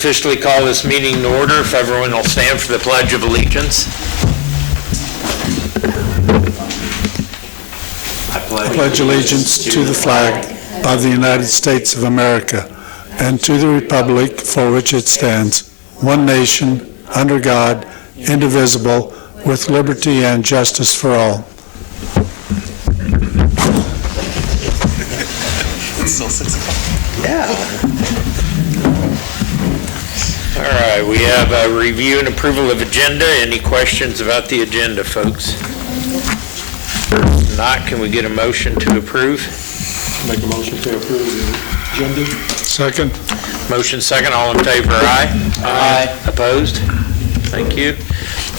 Officially call this meeting to order. If everyone will stand for the Pledge of Allegiance. I pledge allegiance to the flag of the United States of America and to the republic for which it stands, one nation, under God, indivisible, with liberty and justice for all. It's still 6 o'clock. Yeah. All right, we have a review and approval of agenda. Any questions about the agenda, folks? If not, can we get a motion to approve? Make a motion to approve the agenda. Second. Motion second, all in favor, aye? Aye. Opposed? Thank you.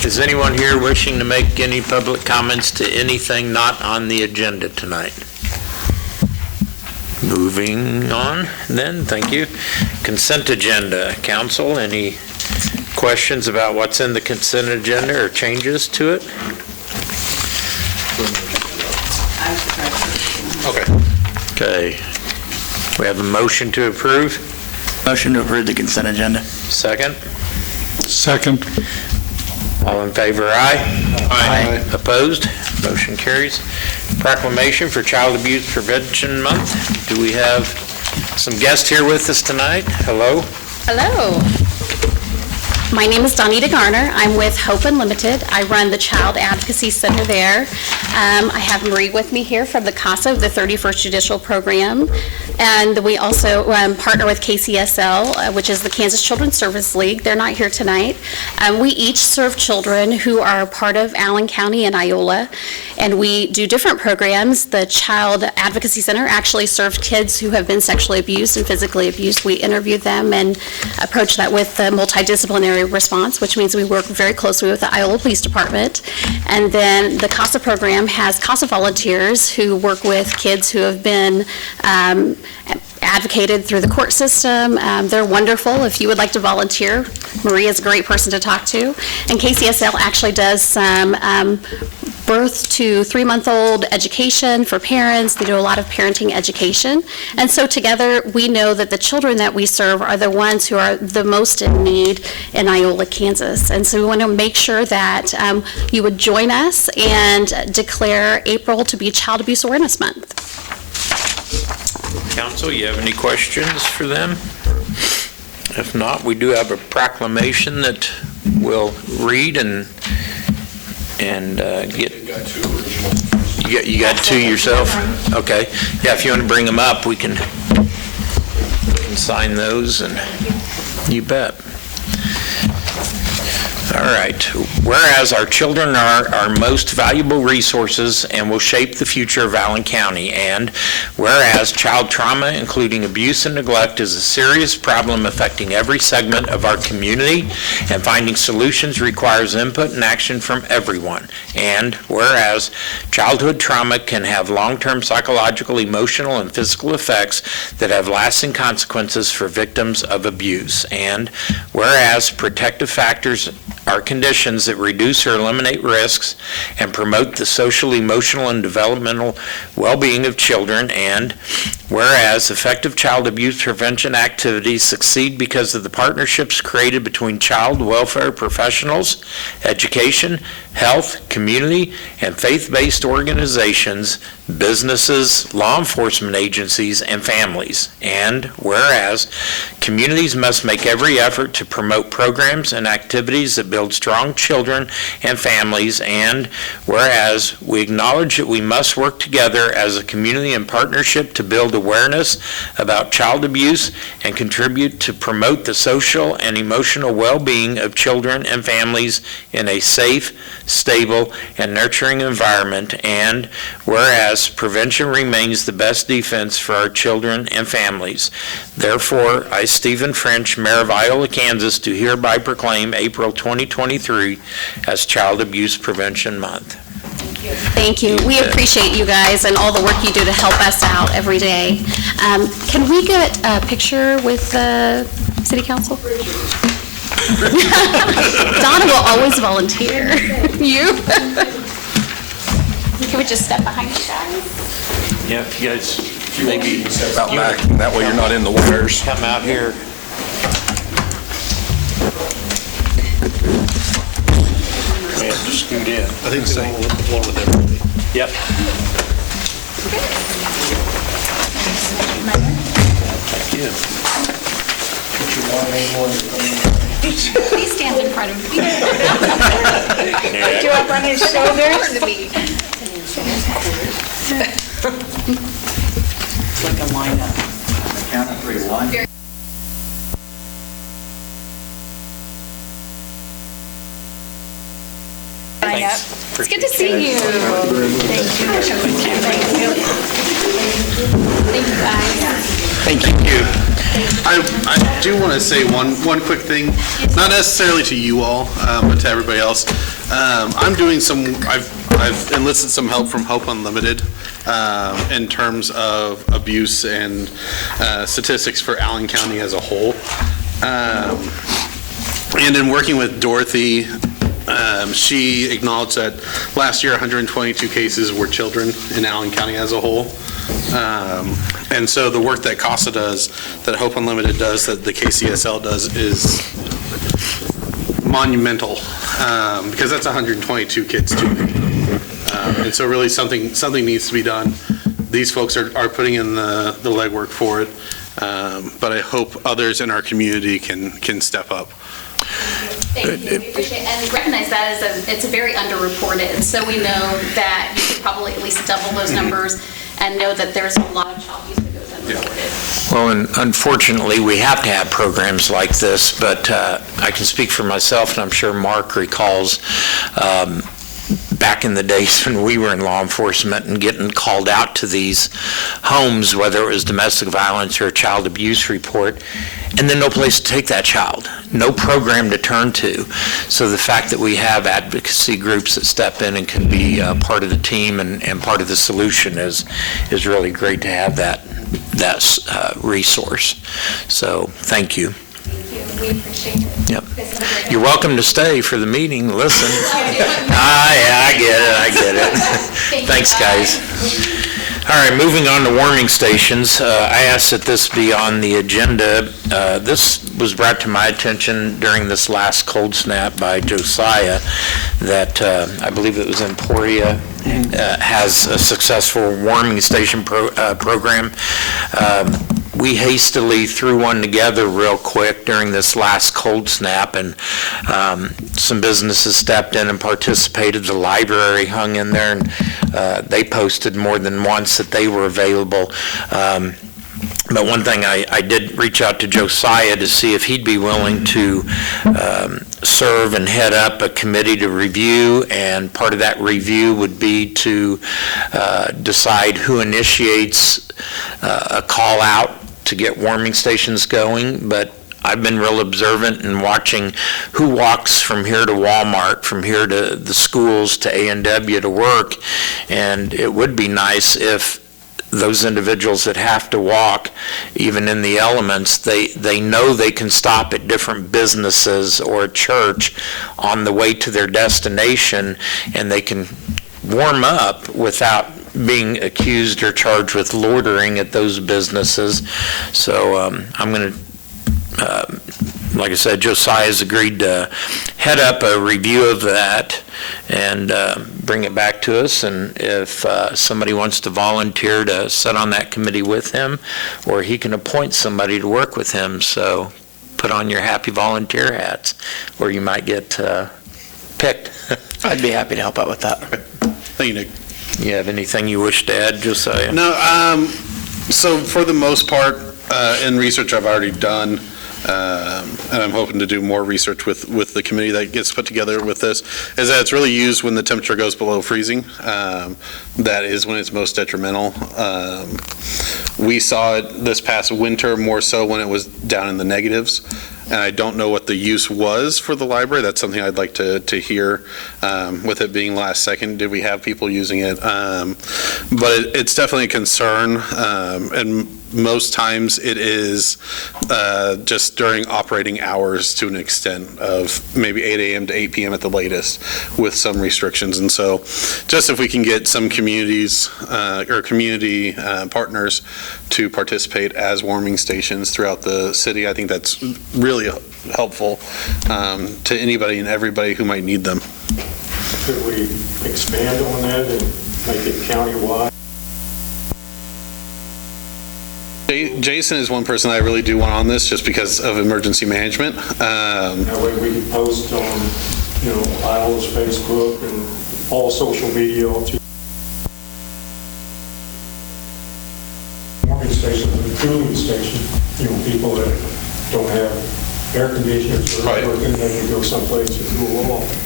Is anyone here wishing to make any public comments to anything not on the agenda tonight? Moving on then, thank you. Consent agenda. Council, any questions about what's in the consent agenda or changes to it? Okay. We have a motion to approve. Motion to approve the consent agenda. Second. Second. All in favor, aye? Aye. Opposed? Motion carries. Proclamation for Child Abuse Prevention Month. Do we have some guests here with us tonight? Hello? Hello. My name is Donita Garner. I'm with Hope Unlimited. I run the Child Advocacy Center there. I have Marie with me here from the CASA, the 31st Judicial Program. And we also partner with KCSL, which is the Kansas Children's Service League. They're not here tonight. We each serve children who are part of Allen County and Iola, and we do different programs. The Child Advocacy Center actually serves kids who have been sexually abused and physically abused. We interview them and approach that with a multidisciplinary response, which means we work very closely with the Iola Police Department. And then the CASA program has CASA volunteers who work with kids who have been advocated through the court system. They're wonderful. If you would like to volunteer, Marie is a great person to talk to. And KCSL actually does some birth to 3-month-old education for parents. They do a lot of parenting education. And so together we know that the children that we serve are the ones who are the most in need in Iola, Kansas. And so we want to make sure that you would join us and declare April to be Child Abuse Awareness Month. Council, you have any questions for them? If not, we do have a proclamation that we'll read and get. You got two yourself? Okay. Yeah, if you want to bring them up, we can sign those, and you bet. All right. Whereas our children are our most valuable resources and will shape the future of Allen County, and whereas child trauma, including abuse and neglect, is a serious problem affecting every segment of our community, and finding solutions requires input and action from everyone, and whereas childhood trauma can have long-term psychological, emotional, and physical effects that have lasting consequences for victims of abuse, and whereas protective factors are conditions that reduce or eliminate risks and promote the social, emotional, and developmental well-being of children, and whereas effective child abuse prevention activities succeed because of the partnerships created between child welfare professionals, education, health, community, and faith-based organizations, businesses, law enforcement agencies, and families. And whereas communities must make every effort to promote programs and activities that build strong children and families, and whereas we acknowledge that we must work together as a community in partnership to build awareness about child abuse and contribute to promote the social and emotional well-being of children and families in a safe, stable, and nurturing environment, and whereas prevention remains the best defense for our children and families. Therefore, I, Stephen French, Mayor of Iola, Kansas, do hereby proclaim April 2023 as Child Abuse Prevention Month. Thank you. We appreciate you guys and all the work you do to help us out every day. Can we get a picture with the City Council? Donna will always volunteer. You? Can we just step behind you guys? Yeah, if you guys maybe Step out back, and that way you're not in the wires. come out here. I think they want one with everybody. Yep. Please stand in front of me. You up on his shoulders? It's like a lineup. Count of three. 1, It's good to see you. Thank you, guys. Thank you. I do want to say one quick thing, not necessarily to you all, but to everybody else. I've enlisted some help from Hope Unlimited in terms of abuse and statistics for Allen County as a whole. And in working with Dorothy, she acknowledged that last year 122 cases were children in Allen County as a whole. And so the work that CASA does, that Hope Unlimited does, that the KCSL does is monumental, because that's 122 kids too many. And so really something needs to be done. These folks are putting in the legwork for it, but I hope others in our community can step up. Thank you, we appreciate it, and recognize that as it's very underreported, so we know that you could probably at least double those numbers and know that there's a lot of child abuse that goes unreported. Well, and unfortunately, we have to have programs like this, but I can speak for myself, and I'm sure Mark recalls back in the days when we were in law enforcement and getting called out to these homes, whether it was domestic violence or a child abuse report, and then no place to take that child, no program to turn to. So the fact that we have advocacy groups that step in and can be part of the team and part of the solution is really great to have that resource. So thank you. We appreciate it. Yep. You're welcome to stay for the meeting, listen. Yeah, I get it. Thanks, guys. All right, moving on to warming stations. I asked that this be on the agenda. This was brought to my attention during this last cold snap by Josiah, that I believe it was Emporia, has a successful warming station program. We hastily threw one together real quick during this last cold snap, and some businesses stepped in and participated. The library hung in there, and they posted more than once that they were available. But one thing, I did reach out to Josiah to see if he'd be willing to serve and head up a committee to review, and part of that review would be to decide who initiates a call out to get warming stations going. But I've been real observant in watching who walks from here to Walmart, from here to the schools, to A&W to work, and it would be nice if those individuals that have to walk, even in the elements, they know they can stop at different businesses or a church on the way to their destination, and they can warm up without being accused or charged with loitering at those businesses. So I'm going to, like I said, Josiah's agreed to head up a review of that and bring it back to us. And if somebody wants to volunteer to sit on that committee with him, or he can appoint somebody to work with him. So put on your happy volunteer hats, or you might get picked. I'd be happy to help out with that. Thank you, Nick. You have anything you wish to add, Josiah? No, so for the most part, in research I've already done, and I'm hoping to do more research with the committee that gets put together with this, is that it's really used when the temperature goes below freezing. That is when it's most detrimental. We saw it this past winter more so when it was down in the negatives. And I don't know what the use was for the library. That's something I'd like to hear. With it being last second, did we have people using it? But it's definitely a concern, and most times it is just during operating hours to an extent of maybe 8 a.m. to 8 p.m. at the latest, with some restrictions. And so just if we can get some communities or community partners to participate as warming stations throughout the city, I think that's really helpful to anybody and everybody who might need them. Could we expand on that and make it countywide? Jason is one person I really do want on this just because of emergency management. That way we can post on, Iola's Facebook and all social media. Warming station, the cooling station, people that don't have air conditioners or Right. working, they can go someplace to cool off.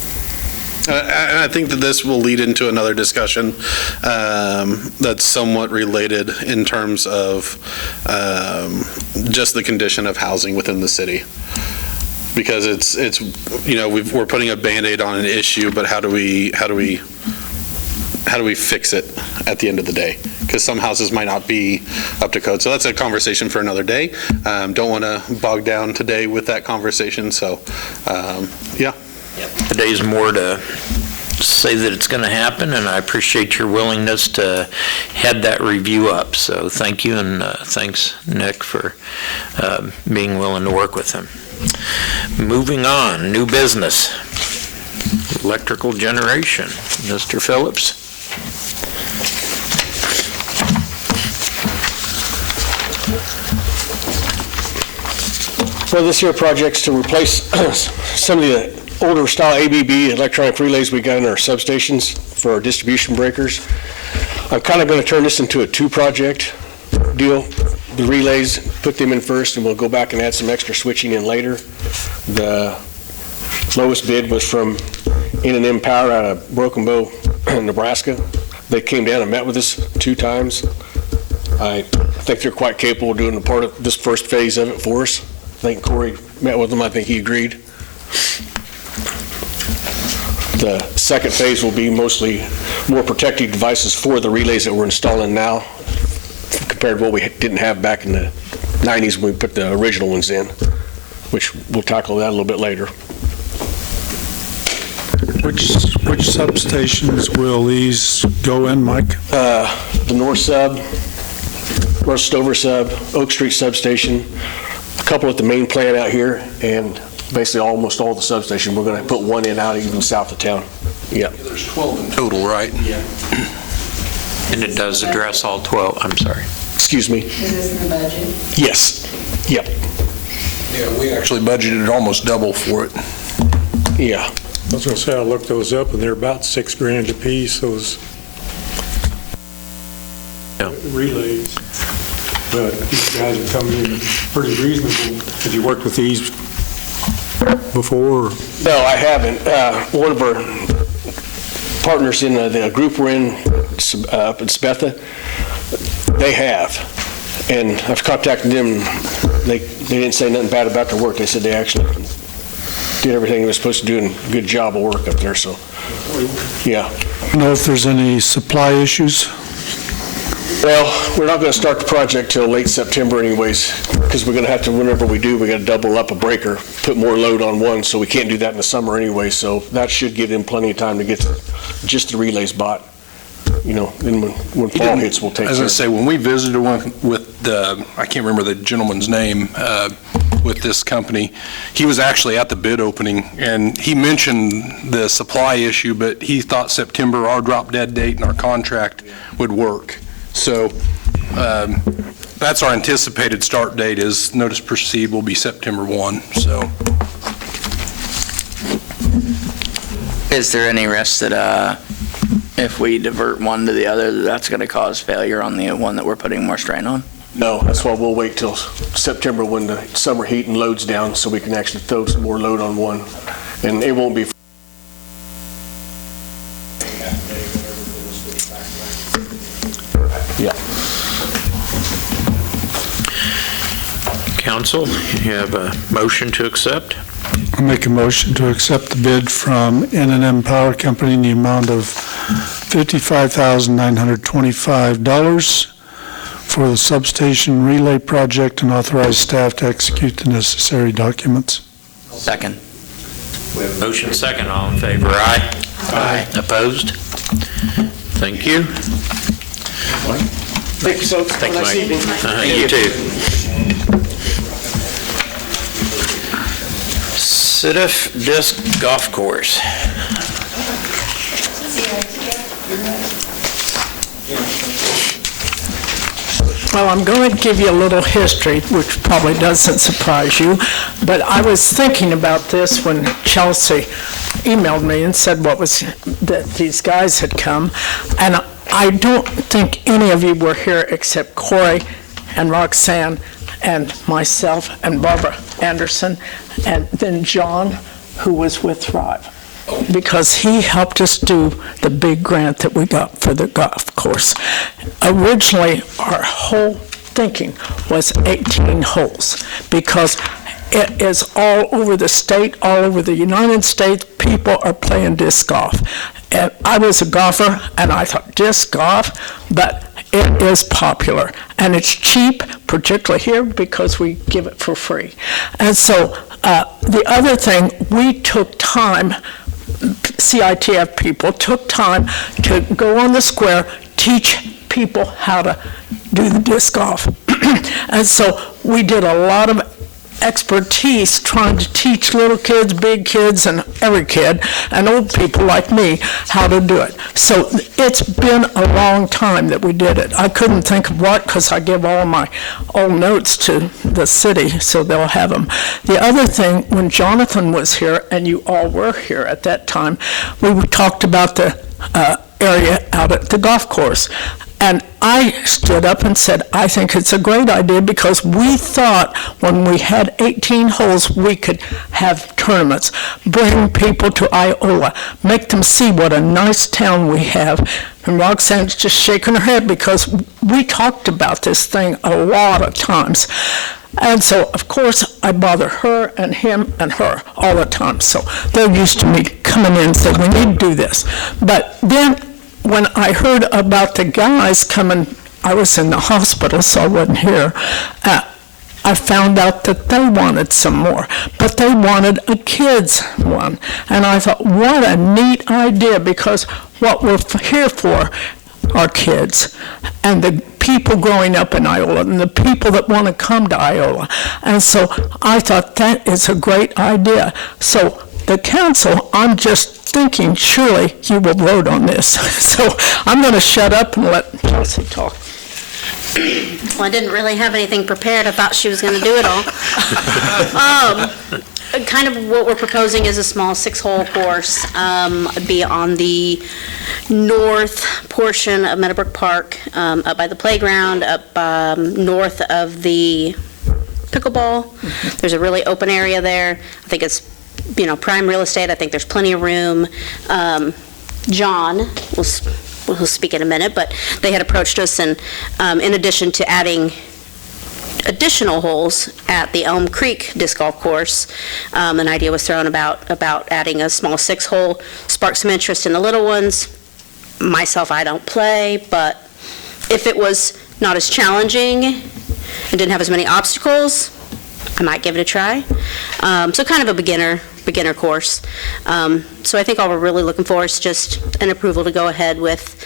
And I think that this will lead into another discussion that's somewhat related in terms of just the condition of housing within the city. Because it's we're putting a Band-Aid on an issue, but how do we fix it at the end of the day? Because some houses might not be up to code. So that's a conversation for another day. Don't want to bog down today with that conversation. So, yeah. Today's more to say that it's going to happen, and I appreciate your willingness to head that review up. So thank you, and thanks, Nick, for being willing to work with him. Moving on, new business, electrical generation. Mr. Phillips. Well, this here project's to replace some of the older style ABB electronic relays we got in our substations for our distribution breakers. I'm kind of going to turn this into a two-project deal. The relays, put them in first, and we'll go back and add some extra switching in later. The lowest bid was from N&M Power out of Broken Bow, Nebraska. They came down and met with us 2 times. I think they're quite capable of doing a part of this first phase of it for us. I think Corey met with them. I think he agreed. The second phase will be mostly more protective devices for the relays that we're installing now compared to what we didn't have back in the 90s when we put the original ones in, which we'll tackle that a little bit later. Which substations will these go in, Mike? The North Sub, North Stover Sub, Oak Street Substation, a couple at the main plant out here, and basically almost all the substations. We're going to put one in out even south of town. Yeah. There's 12 in total, right? Yeah. And it does address all 12, I'm sorry. Excuse me? Is this in the budget? Yes. Yep. Yeah, we actually budgeted almost double for it. Yeah. I was going to say, I looked those up, and they're about $6,000 a piece, those relays. But these guys are coming in pretty reasonable. Have you worked with these before? No, I haven't. One of our partners in the group we're in up in Spetha, they have. And I've contacted them. They didn't say nothing bad about their work. They said they actually did everything they were supposed to do and a good job of work up there. So, yeah. Know if there's any supply issues? Well, we're not going to start the project till late September anyways, because we're going to have to, whenever we do, we got to double up a breaker, put more load on one, so we can't do that in the summer anyway. So that should give them plenty of time to get just the relays bought. Then when fall hits, we'll take As care I of it. say, when we visited one with the, I can't remember the gentleman's name, with this company, he was actually at the bid opening, and he mentioned the supply issue, but he thought September, our drop dead date in our contract, would work. So that's our anticipated start date is notice to proceed will be September 1, so. Is there any risk that if we divert one to the other, that's going to cause failure on the one that we're putting more strain on? No, that's why we'll wait till September when the summer heat and load's down so we can actually throw some more load on one. And it won't be. Yeah. Council, you have a motion to accept? I'll make a motion to accept the bid from N&M Power Company in the amount of $55,925 for the substation relay project and authorize staff to execute the necessary documents. Second. Motion second, all in favor, aye? Aye. Opposed? Thank you. Thank you, folks. Thank you, Nice Mike. evening. You too. Sitif Disc Golf Course. Well, I'm going to give you a little history, which probably doesn't surprise you, but I was thinking about this when Chelsea emailed me and said that these guys had come, and I don't think any of you were here except Corey and Roxanne and myself and Barbara Anderson, and then John, who was with Thrive, because he helped us do the big grant that we got for the golf course. Originally, our whole thinking was 18 holes, because it is all over the state, all over the United States, people are playing disc golf. And I was a golfer, and I thought, disc golf? But it is popular, and it's cheap, particularly here, because we give it for free. And so the other thing, we took time, CITF people took time to go on the square, teach people how to do the disc golf. And so we did a lot of expertise trying to teach little kids, big kids, and every kid, and old people like me, how to do it. So it's been a long time that we did it. I couldn't think of what, because I give all my old notes to the city, so they'll have them. The other thing, when Jonathan was here, and you all were here at that time, we talked about the area out at the golf course. And I stood up and said, I think it's a great idea, because we thought when we had 18 holes, we could have tournaments, bring people to Iola, make them see what a nice town we have. And Roxanne's just shaking her head, because we talked about this thing a lot of times. And so, of course, I bother her and him and her all the time. So they're used to me coming in and saying, we need to do this. But then when I heard about the guys coming, I was in the hospital, so I wasn't here. I found out that they wanted some more, but they wanted a kids one. And I thought, what a neat idea, because what we're here for are kids and the people growing up in Iola and the people that want to come to Iola. And so I thought that is a great idea. So the council, I'm just thinking, surely you will vote on this. So I'm going to shut up and let Chelsea talk. Well, I didn't really have anything prepared. I thought she was going to do it all. Kind of what we're proposing is a small 6-hole course, be on the north portion of Meadowbrook Park, up by the playground, up north of the pickleball. There's a really open area there. I think it's prime real estate. I think there's plenty of room. John will speak in a minute, but they had approached us, and in addition to adding additional holes at the Elm Creek disc golf course, an idea was thrown about adding a small 6-hole, spark some interest in the little ones. Myself, I don't play, but if it was not as challenging and didn't have as many obstacles, I might give it a try. So kind of a beginner course. So I think all we're really looking for is just an approval to go ahead with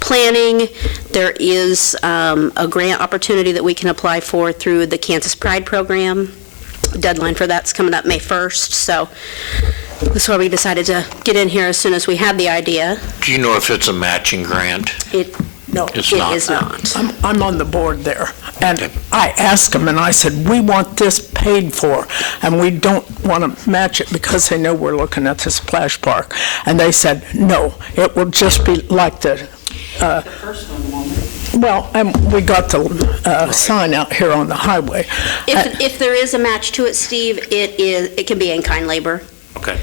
planning. There is a grant opportunity that we can apply for through the Kansas Pride Program. Deadline for that's coming up May 1st. So that's why we decided to get in here as soon as we had the idea. Do you know if it's a matching grant? No, It's it not. is not. I'm on the board there, and I asked them, and I said, we want this paid for, and we don't want to match it, because they know we're looking at the splash park. And they said, no, it will just be like the first one won't. well, and we got the sign out here on the highway. If there is a match to it, Steve, it can be in-kind labor. Okay.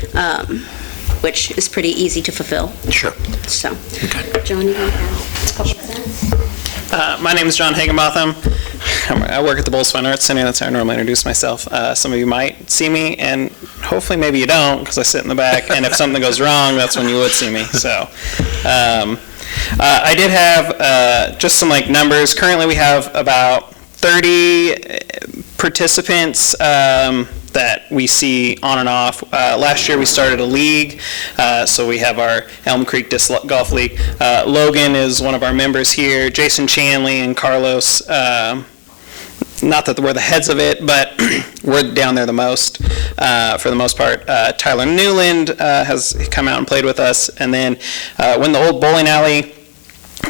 Which is pretty easy to fulfill. Sure. So, Okay. John, you want to add a couple cents? My name is John Higginbotham. I work at the Bulls Fine Arts Center. That's how I normally introduce myself. Some of you might see me, and hopefully maybe you don't, because I sit in the back, and if something goes wrong, that's when you would see me. So, I did have just some numbers. Currently, we have about 30 participants that we see on and off. Last year we started a league, so we have our Elm Creek Disc Golf League. Logan is one of our members here, Jason Chanley and Carlos, not that we're the heads of it, but we're down there the most, for the most part. Tyler Newland has come out and played with us, and then when the old bowling alley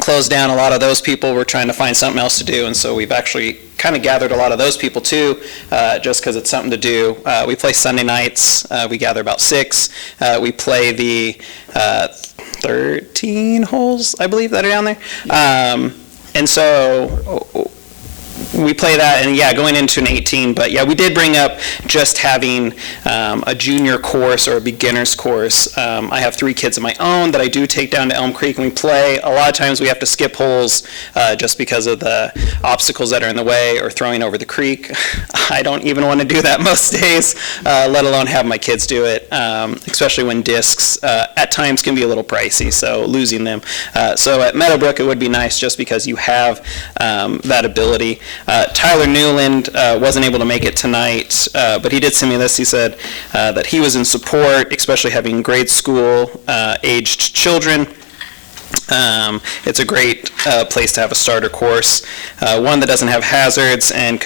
closed down, a lot of those people were trying to find something else to do, and so we've actually kind of gathered a lot of those people too, just because it's something to do. We play Sunday nights. We gather about 6. We play the 13 holes, I believe, that are down there. And so we play that, and yeah, going into an 18, but yeah, we did bring up just having a junior course or a beginner's course. I have 3 kids of my own that I do take down to Elm Creek, and we play. A lot of times we have to skip holes just because of the obstacles that are in the way or throwing over the creek. I don't even want to do that most days, let alone have my kids do it, especially when discs at times can be a little pricey, so losing them. So at Meadowbrook, it would be nice just because you have that ability. Tyler Newland wasn't able to make it tonight, but he did send me this. He said that he was in support, especially having grade school aged children. It's a great place to have a starter course, one that doesn't have hazards and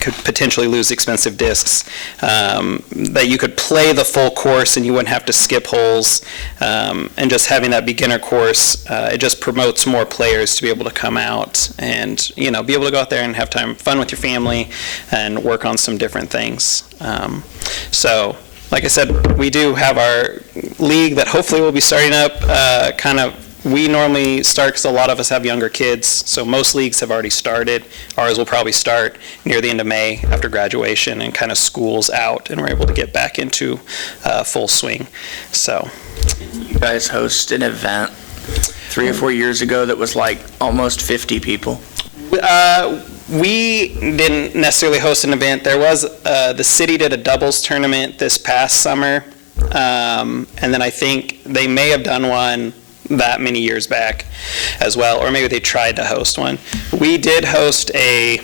could potentially lose expensive discs, that you could play the full course and you wouldn't have to skip holes, and just having that beginner course, it just promotes more players to be able to come out and, you know, be able to go out there and have fun with your family and work on some different things. So, like I said, we do have our league that hopefully will be starting up we normally start, because a lot of us have younger kids, so most leagues have already started. Ours will probably start near the end of May after graduation and kind of school's out, and we're able to get back into full swing. So, You guys host an event 3 or 4 years ago that was like almost 50 people. We didn't necessarily host an event. There was, the city did a doubles tournament this past summer, and then I think they may have done one that many years back as well, or maybe they tried to host one. We did host a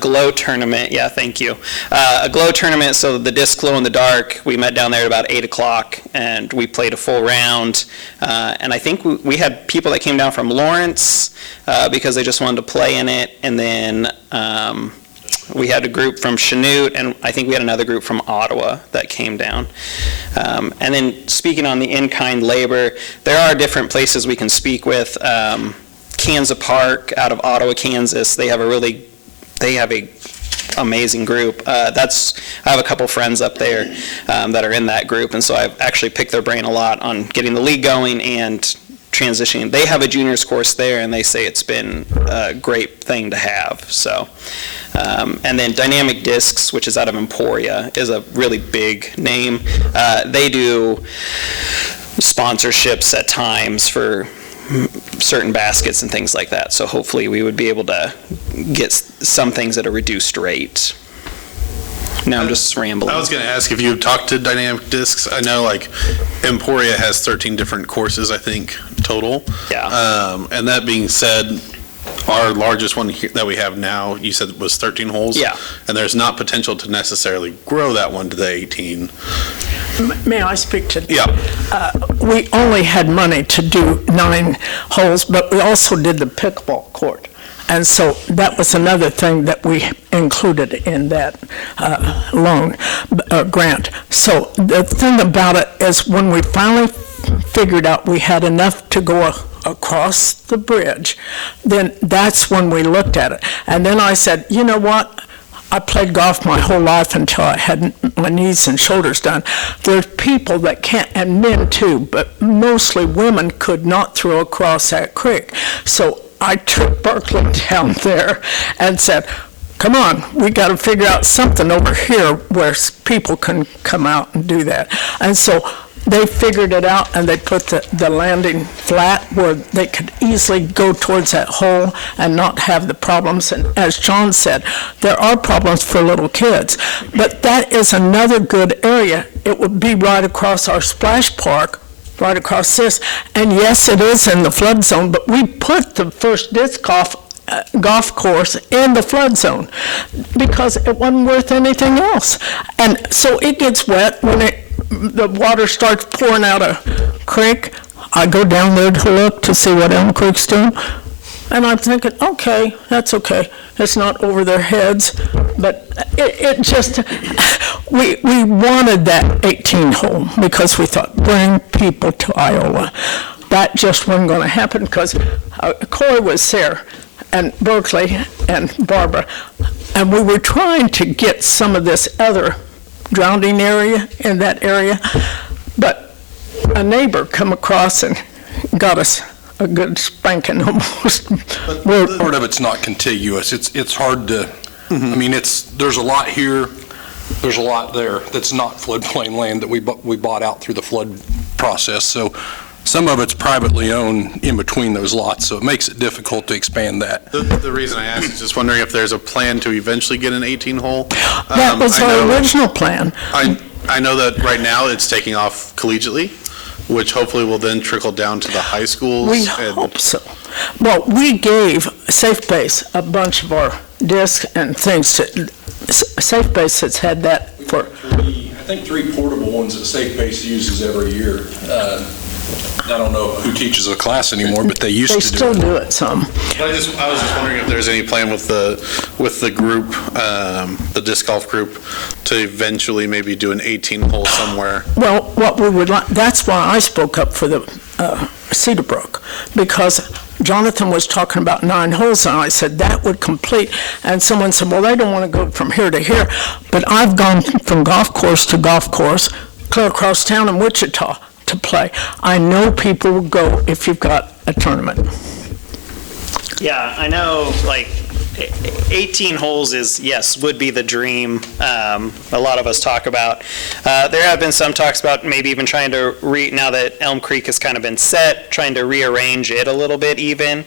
glow tournament. Yeah, thank you. A glow tournament, so the discs glow in the dark. We met down there at about 8 o'clock, and we played a full round. And I think we had people that came down from Lawrence because they just wanted to play in it, and then we had a group from Chanute, and I think we had another group from Ottawa that came down. And then speaking on the in-kind labor, there are different places we can speak with. Kansas Park out of Ottawa, Kansas, they have a amazing group. I have a couple friends up there that are in that group, and so I've actually picked their brain a lot on getting the league going and transitioning. They have a juniors course there, and they say it's been a great thing to have. So, and then Dynamic Discs, which is out of Emporia, is a really big name. They do sponsorships at times for certain baskets and things like that. So hopefully we would be able to get some things at a reduced rate. Now I'm just rambling. I was going to ask if you talked to Dynamic Discs. I know like Emporia has 13 different courses, I think, total. Yeah. And that being said, our largest one that we have now, you said was 13 holes? Yeah. And there's not potential to necessarily grow that one to the 18. May I speak to that? Yeah. We only had money to do 9 holes, but we also did the pickleball court. And so that was another thing that we included in that loan grant. So the thing about it is when we finally figured out we had enough to go across the bridge, then that's when we looked at it. And then I said, you know what? I played golf my whole life until I had my knees and shoulders done. There's people that can't, and men too, but mostly women could not throw across that creek. So I took Berkeley down there and said, come on, we got to figure out something over here where people can come out and do that. And so they figured it out, and they put the landing flat where they could easily go towards that hole and not have the problems. And as John said, there are problems for little kids. But that is another good area. It would be right across our splash park, right across this. And yes, it is in the flood zone, but we put the first disc golf course in the flood zone because it wasn't worth anything else. And so it gets wet when the water starts pouring out a creek. I go down there to look to see what Elm Creek's doing, and I'm thinking, okay, that's okay. It's not over their heads, but it just, we wanted that 18 hole because we thought, bring people to Iola. that just wasn't going to happen because Corey was there, and Berkeley and Barbara, and we were trying to get some of this other drowning area in that area, but a neighbor come across and got us a good spanking almost. Part of it's not contiguous. It's hard to, I mean, there's a lot here, there's a lot there that's not floodplain land that we bought out through the flood process. So some of it's privately owned in between those lots, so it makes it difficult to expand that. The reason I asked is just wondering if there's a plan to eventually get an 18-hole. That was our original plan. I know that right now it's taking off collegiately, which hopefully will then trickle down to the high schools. We hope so. Well, we gave Safe Base a bunch of our discs and things. Safe Base has had that for... I think 3 portable ones that Safe Base uses every year. I don't know who teaches a class anymore, but they used to do it. They still do it some. I was just wondering if there's any plan with the group, the disc golf group, to eventually maybe do an 18-hole somewhere. Well, what we would like, that's why I spoke up for the Cedar Brook, because Jonathan was talking about 9 holes, and I said that would complete, and someone said, well, they don't want to go from here to here, but I've gone from golf course to golf course, clear across town in Wichita to play. I know people will go if you've got a tournament. Yeah, I know, like, 18 holes would be the dream. A lot of us talk about. There have been some talks about maybe even trying to, now that Elm Creek has kind of been set, trying to rearrange it a little bit even.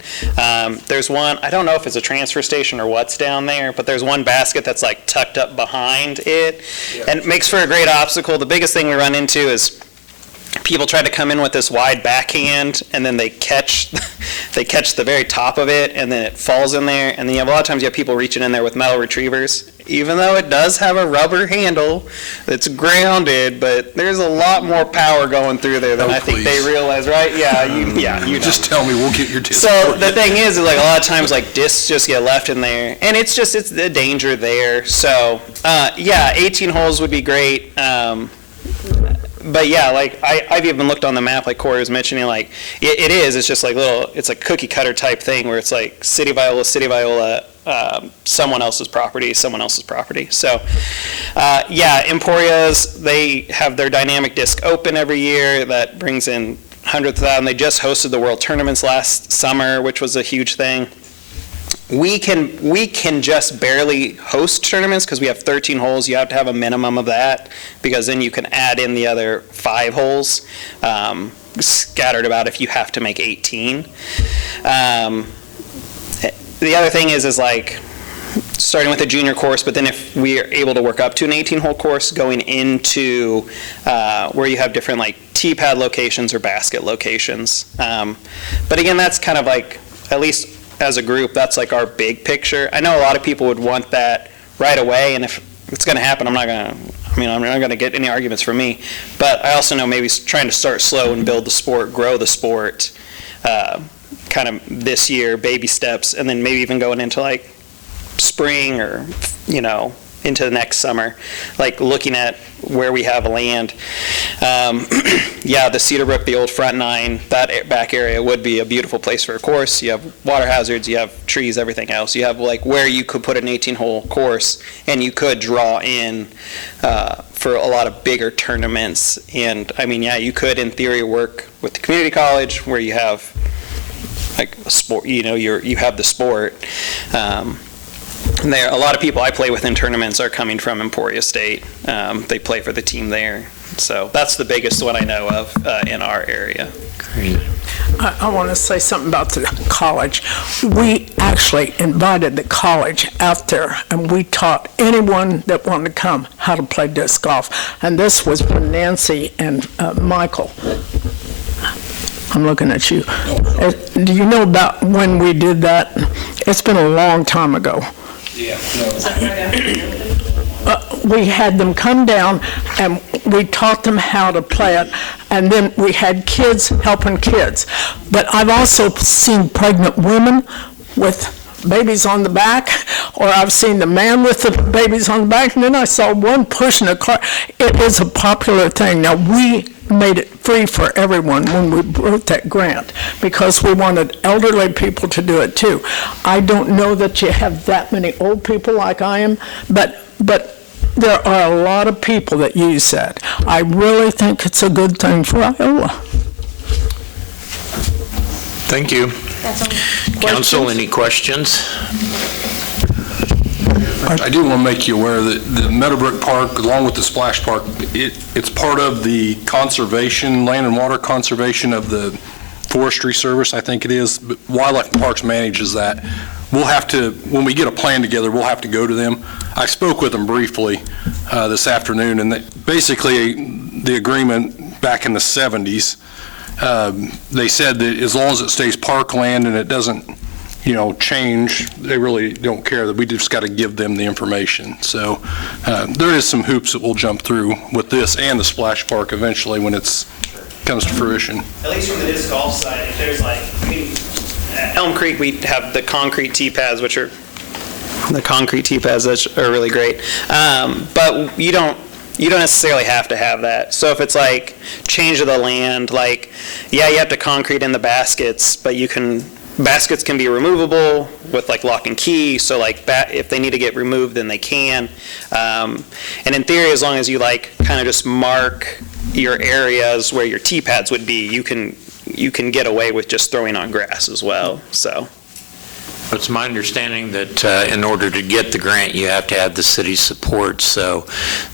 There's one, I don't know if it's a transfer station or what's down there, but there's one basket that's like tucked up behind it, and it makes for a great obstacle. The biggest thing we run into is people try to come in with this wide backhand, and then they catch the very top of it, and then it falls in there, and then a lot of times you have people reaching in there with metal retrievers, even though it does have a rubber handle that's grounded, but there's a lot more power going through there than I think they realize, right? Yeah, you know. Just tell me, we'll get your disc. So the thing is like a lot of times like discs just get left in there, and it's the danger there. So yeah, 18 holes would be great. But yeah, like I've even looked on the map, like Corey was mentioning, like it's just like it's a cookie cutter type thing where it's like City of Iola, someone else's property. So yeah, Emporia's, they have their dynamic disc open every year that brings in hundreds of thousands. They just hosted the World Tournaments last summer, which was a huge thing. We can just barely host tournaments because we have 13 holes. You have to have a minimum of that because then you can add in the other 5 holes scattered about if you have to make 18. The other thing is like starting with a junior course, but then if we are able to work up to an 18-hole course, going into where you have different like tee pad locations or basket locations. But again, that's kind of like, at least as a group, that's like our big picture. I know a lot of people would want that right away, and if it's going to happen, I'm not going to get any arguments from me. But I also know maybe trying to start slow and build the sport, grow the sport, kind of this year, baby steps, and then maybe even going into like spring or, into the next summer, like looking at where we have land. Yeah, the Cedar Brook, the old front 9, that back area would be a beautiful place for a course. You have water hazards, you have trees, everything else. You have like where you could put an 18-hole course and you could draw in for a lot of bigger tournaments. And I mean, yeah, you could in theory work with the community college where you have like a sport, you have the sport. A lot of people I play with in tournaments are coming from Emporia State. They play for the team there. So that's the biggest one I know of in our area. Great. I want to say something about the college. We actually invited the college out there, and we taught anyone that wanted to come how to play disc golf. And this was when Nancy and Michael, I'm looking at you. Do you know about when we did that? It's been a long time ago. Yeah. We had them come down and we taught them how to play it, and then we had kids helping kids. But I've also seen pregnant women with babies on the back, or I've seen the man with the babies on the back, and then I saw one pushing a car. It is a popular thing. Now, we made it free for everyone when we wrote that grant because we wanted elderly people to do it too. I don't know that you have that many old people like I am, but there are a lot of people that use that. I really think it's a good thing for Iola. Thank you. That's all. Council, any questions? I do want to make you aware that the Meadowbrook Park, along with the Splash Park, it's part of the conservation, land and water conservation of the Forestry Service, I think it is. But Wildlife and Parks manages that. We'll have to, when we get a plan together, we'll have to go to them. I spoke with them briefly this afternoon, and basically the agreement back in the 70s, they said that as long as it stays parkland and it doesn't, change, they really don't care, that we just got to give them the information. So there is some hoops that we'll jump through with this and the Splash Park eventually when it comes to fruition. At least from the disc golf side, if there's at Elm Creek, we have the concrete tee pads, which are the concrete tee pads that are really great. But you don't necessarily have to have that. So if it's like change of the land, you have to concrete in the baskets, but baskets can be removable with lock and key. So if they need to get removed, then they can. And in theory, as long as you kind of just mark your areas where your tee pads would be, you can get away with just throwing on grass as well. So. It's my understanding that in order to get the grant, you have to have the city's support, so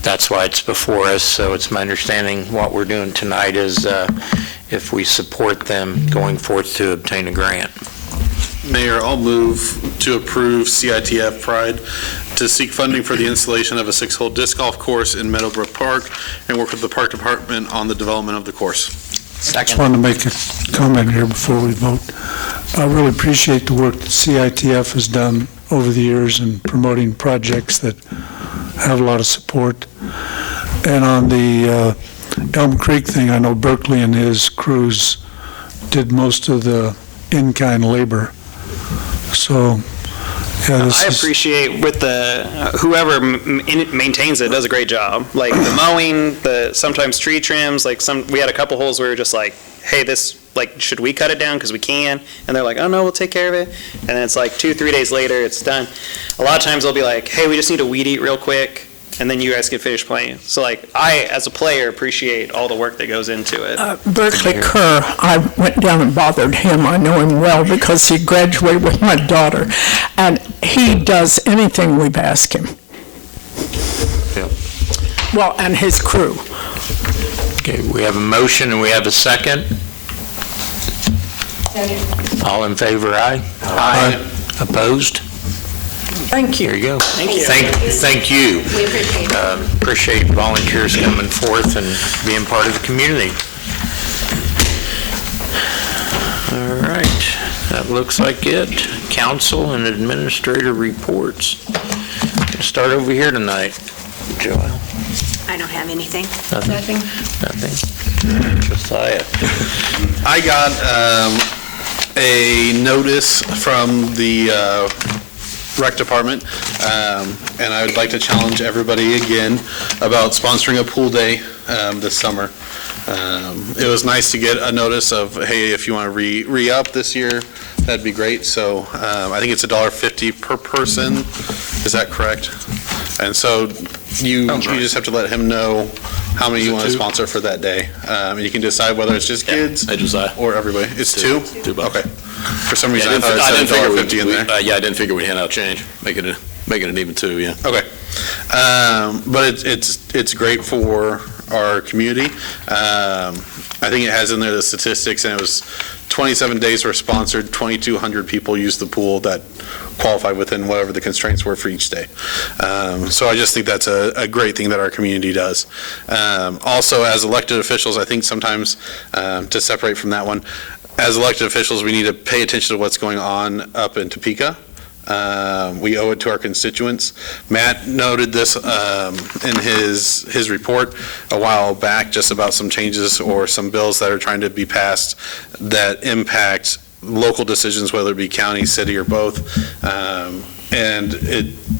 that's why it's before us. So it's my understanding what we're doing tonight is if we support them going forth to obtain a grant. Mayor, I'll move to approve CITF Pride to seek funding for the installation of a 6-hole disc golf course in Meadowbrook Park and work with the Park Department on the development of the course. I just want to make a comment here before we vote. I really appreciate the work that CITF has done over the years in promoting projects that have a lot of support. And on the Elm Creek thing, I know Berkeley and his crews did most of the in-kind labor. So, yeah, I appreciate with whoever maintains it does a great job. The mowing, sometimes tree trims. We had a couple holes where we were just hey, this should we cut it down because we can? And they're like, oh no, we'll take care of it. And then it's 2-3 days later, it's done. A lot of times they'll be like, hey, we just need to weed eat real quick, and then you guys can finish playing. So I, as a player, appreciate all the work that goes into it. Berkeley Kerr, I went down and bothered him. I know him well because he graduated with my daughter, and he does anything we've asked him. Yep. Well, and his crew. Okay, we have a motion and we have a second. All in favor, aye? Aye. Opposed? Thank you. There you go. Thank you. Thank you. We appreciate it. Appreciate volunteers coming forth and being part of the community. All right, that looks like it. Council and administrator reports. We'll start over here tonight. Joelle? I don't have anything. Nothing? Josiah? I got a notice from the rec department, and I would like to challenge everybody again about sponsoring a pool day this summer. It was nice to get a notice of, hey, if you want to re-up this year, that'd be great. So I think it's $1.50 per person. Is that correct? And so you just have to let him know how many you want to sponsor for that day. And you can decide whether it's just kids or everybody. It's two? Okay. For some reason, I thought it said $1.50 in there. Yeah, I didn't figure we'd hand out change, making it even two, yeah. Okay. But it's great for our community. I think it has in there the statistics, and it was 27 days were sponsored, 2,200 people used the pool that qualified within whatever the constraints were for each day. So I just think that's a great thing that our community does. Also, as elected officials, I think sometimes to separate from that one, as elected officials, we need to pay attention to what's going on up in Topeka. We owe it to our constituents. Matt noted this in his report a while back, just about some changes or some bills that are trying to be passed that impact local decisions, whether it be county, city, or both. And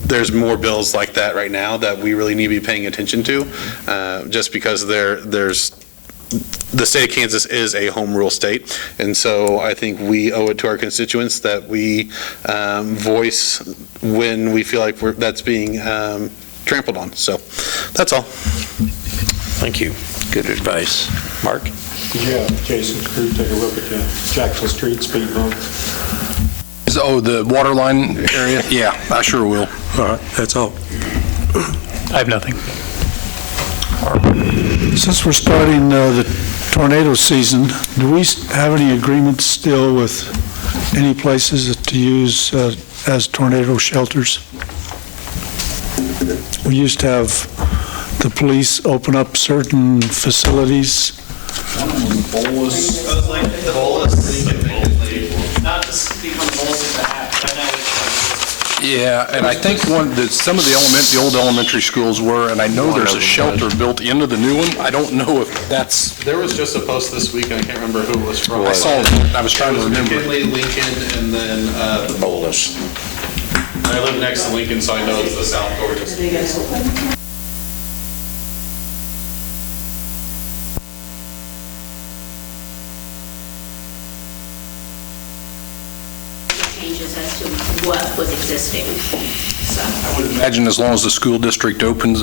there's more bills like that right now that we really need to be paying attention to, just because the state of Kansas is a home rule state. And so I think we owe it to our constituents that we voice when we feel like that's being trampled on. So that's all. Thank you. Good advice. Mark? Yeah, Jason's crew take a look at the Jackson Street speed bump. The water line area? Yeah, I sure will. All right, that's all. I have nothing. Since we're starting the tornado season, do we have any agreements still with any places to use as tornado shelters? We used to have the police open up certain facilities. Not to speak on the bolus of that, but I know it's. Yeah, and I think some of the old elementary schools were, and I know there's a shelter built into the new one. I don't know if that's. There was just a post this week, and I can't remember who it was from. I saw it. I was trying to remember. McKinley, Lincoln, and then the Bolus. I live next to Lincoln, so I know it's the South Gorgeous. Changes as to what was existing. So I would imagine as long as the school district owns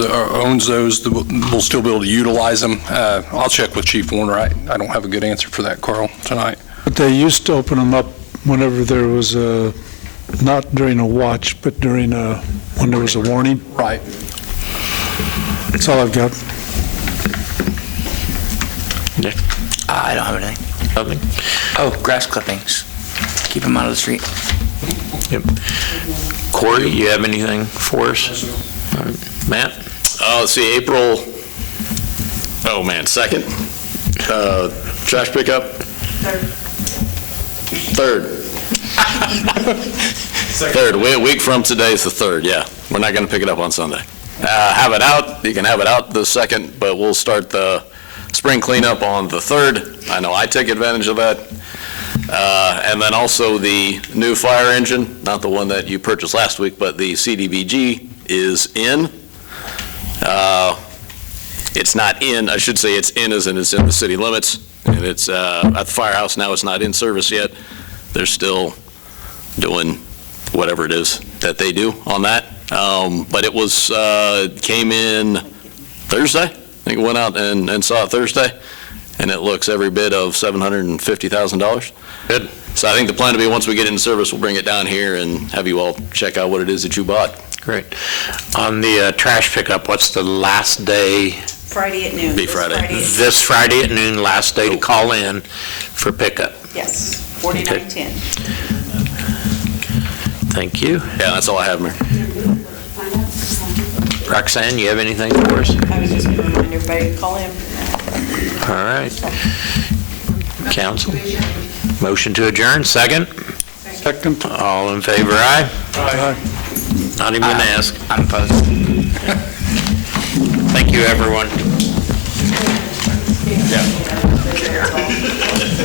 those, we'll still be able to utilize them. I'll check with Chief Warner. I don't have a good answer for that, Carl, tonight. But they used to open them up whenever there was not during a watch, but when there was a warning. Right. That's all I've got. Nick? I don't have anything. Nothing? Oh, grass clippings. Keep them out of the street. Yep. Corey, you have anything for us? All right. Matt? Let's see, April, 2nd. Trash pickup? Third. Third. A week from today is the 3rd, yeah. We're not going to pick it up on Sunday. Have it out. You can have it out the 2nd, but we'll start the spring cleanup on the 3rd. I know I take advantage of that. And then also the new fire engine, not the one that you purchased last week, but the CDBG is in. It's not in, I should say it's in as in it's in the city limits, and it's at the firehouse now. It's not in service yet. They're still doing whatever it is that they do on that. But it came in Thursday. I think it went out and saw it Thursday, and it looks every bit of $750,000. Good. So I think the plan to be, once we get it in service, we'll bring it down here and have you all check out what it is that you bought. Great. On the trash pickup, what's the last day? Friday at noon. Be Friday. This Friday at noon, last day to call in for pickup. Yes, 4910. Thank you. Yeah, that's all I have, Mayor. Roxanne, you have anything for us? I was just going to remind everybody to call in. All right. Council, motion to adjourn, second? Second. All in favor, aye? Aye. Not even gonna ask. I'm opposed. Thank you, everyone.